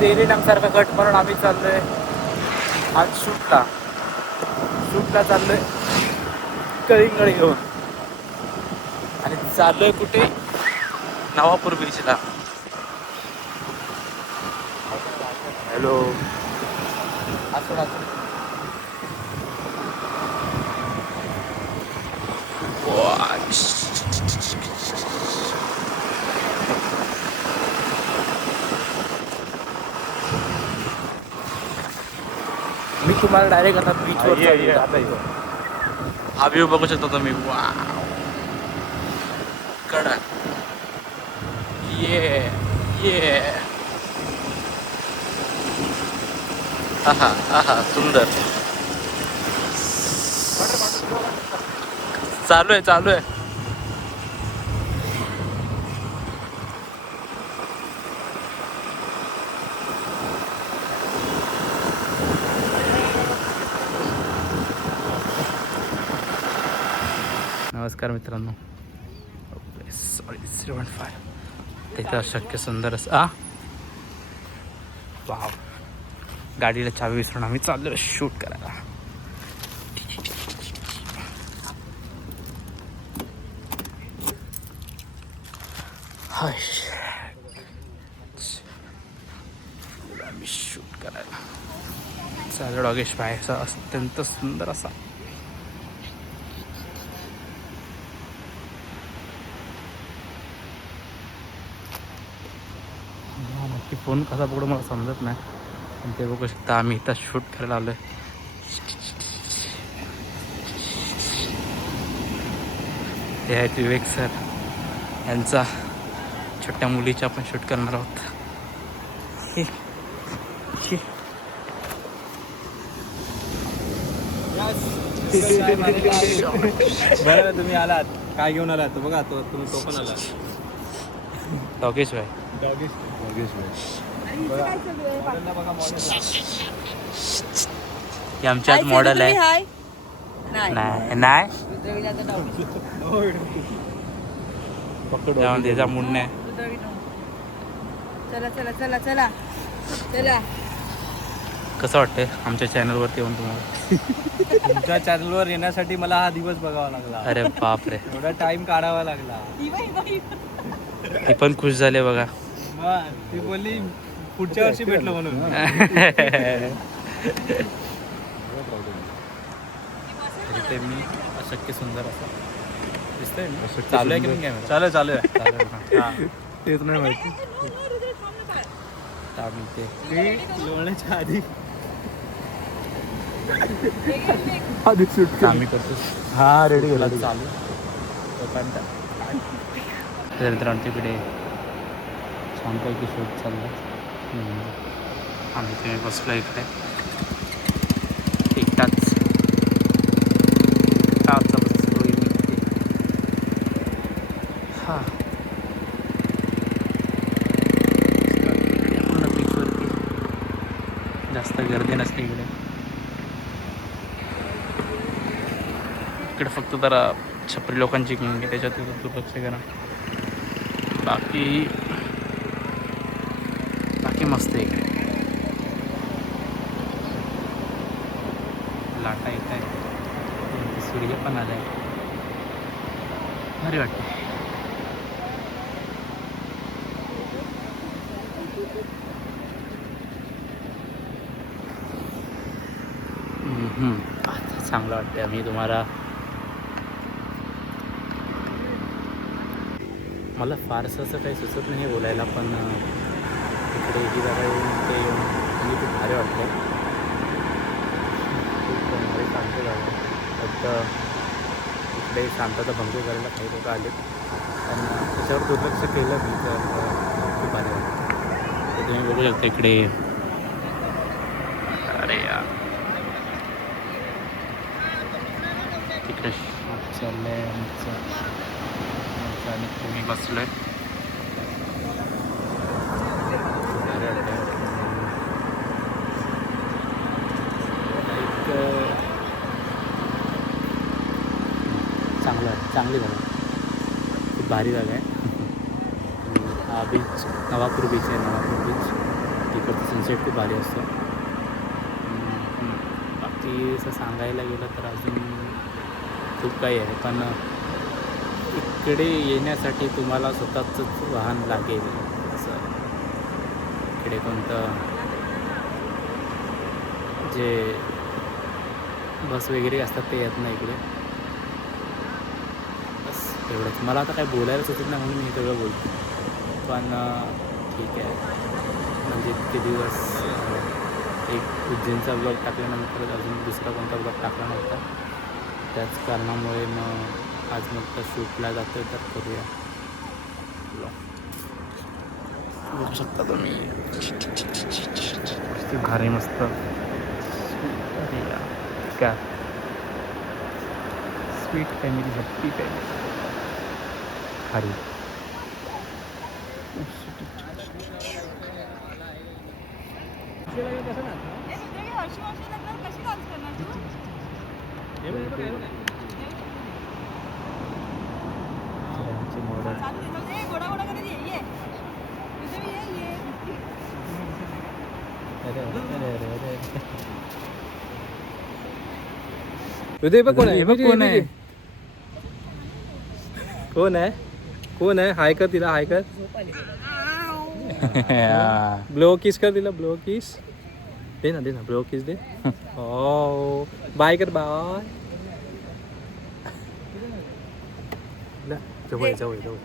तेरी सारखा कट म्हणून आम्ही चाललोय आज शूटला चाललोय कलिंगड घेऊन आणि चाललोय कुठे नवापूर बीचला. हॅलो असं मी तुम्हाला डायरेक्ट आता बीचवर हा व्ह्यू बघू शकता तुम्ही. वाव कडक ये आहा सुंदर. चालू आहे नमस्कार मित्रांनो. सॉरी 315 तिथं शक्य सुंदर असं वाव. गाडीला चावी विसरून आम्ही चाललो शूट करायला. आम्ही शूट करायला चाललो डॉगेश भाईचा अत्यंत सुंदर असा. नक्की फोन कसा पकडू मला समजत नाही, पण ते बघू शकता आम्ही इथं शूट करायला आलोय. हे आहेत विवेक सर, यांचा छोट्या मुलीचा आपण शूट करणार आहोत. बरं तुम्ही आलात, काय घेऊन आलात तो बघा. तुम्ही तो पण आला. डॉगेश भाई हे आमच्यात मॉडेल आहे. नाही त्याचा मूड नाही. चला कसं वाटतंय आमच्या चॅनलवरती येऊन तुम्हाला? तुमच्या चॅनलवर येण्यासाठी मला हा दिवस बघावा लागला. अरे बाप रे, एवढा टाइम काढावा लागला. ती पण खुश झाले बघा. ती बोलली पुढच्या वर्षी भेटलो म्हणून. इथे मी अशक्य सुंदर असा दिसतंय ना. चालू आहे की नाही कॅमेरा? चालू आहे. तेच नाही माहिती. लोण्याच्या आधी आम्ही करतो. हा रेडी गेला चालू तर तिकडे छानपैकी शूट चाललं. आम्ही तुम्ही बसलो इकडे एकटाच बसलो. हां पूर्ण बीचवरती जास्त गर्दी नसते इकडे. इकडे फक्त जरा छपरी लोकांची गँग आहे, त्याच्यात दुर्लक्ष करा. बाकी मस्त आहे इकडे. लाटा येत आहे, सूर्य पण आला आहे, भारी वाटते. आता चांगलं वाटतं. आम्ही तुम्हाला मला फारसं असं काही सुचत नाही बोलायला, पण इकडे ही जागा येऊन ते येऊन मी खूप भारी वाटतं. खूप भारी शांत जागा. फक्त इकडे शांतता भंग करायला काही लोक आलेत, पण त्याच्यावर दुर्लक्ष केलं मी तर खूप भारी वाटतं. तुम्ही बघू शकता इकडे. अरे यार तिकडे चाललं आहे आणि तुम्ही बसलो आहे. चांगली जागा, खूप भारी जागा आहे. हा बीच नवापूर बीच आहे. नवापूर बीच तिकडचं सनसेट खूप भारी असतो. बाकी असं सांगायला गेलं तर अजून खूप काही आहे, पण इकडे येण्यासाठी तुम्हाला स्वतःचंच वाहन लागेल. असं इकडे कोणतं जे बस वगैरे असतात ते येत नाही इकडे. बस एवढंच. मला आता काय बोलायला सुचत नाही म्हणून मी सगळं बोलतो. पण ठीक आहे, म्हणजे इतके दिवस एक उज्जैनचा ब्लॉग टाकल्यानंतर अजून दुसरा कोणता ब्लॉग टाकला नव्हता. त्याच कारणामुळे मग आज म्हटलं शूटला जातो तर करूया ब्लॉग. बघू शकता तुम्ही घरी मस्त. अरे यार, क्या स्वीट फॅमिली, हॅप्पी फॅमिली खाली. हृदय बघ कोण आहे? हे बघ कोण आहे? कोण आहे? कोण आहे? हाय कर तिला, हाय कर. ब्लो किस कर तिला, ब्लो किस दे ना, दे ना, ब्लो किस दे. ओ बाय कर, बाय. जवळ जवळ जवळ.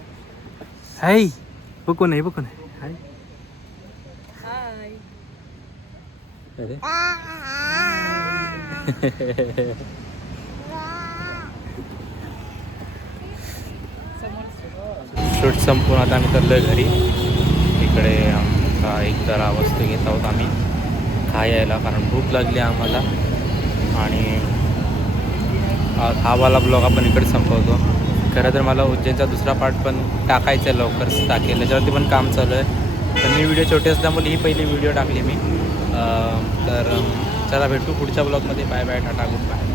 हाय बघ कोण आहे, बघ कोण आहे. हाय अरे शूट संपून आता आम्ही चाललो आहे घरी. इकडे आमचा 11 वाजता घेत आहोत आम्ही खायला, कारण भूक लागली आम्हाला. आणि हा वाला ब्लॉग आपण इकडे संपवतो. खरं तर मला उज्जैनचा दुसरा पार्ट पण टाकायचा आहे, लवकरच टाकेल. त्याच्यावरती पण काम चालू आहे, पण मी व्हिडिओ छोटे असल्यामुळे ही पहिली व्हिडिओ टाकली मी. तर चला भेटू पुढच्या ब्लॉगमध्ये. बाय बाय, टाटा, गुड बाय.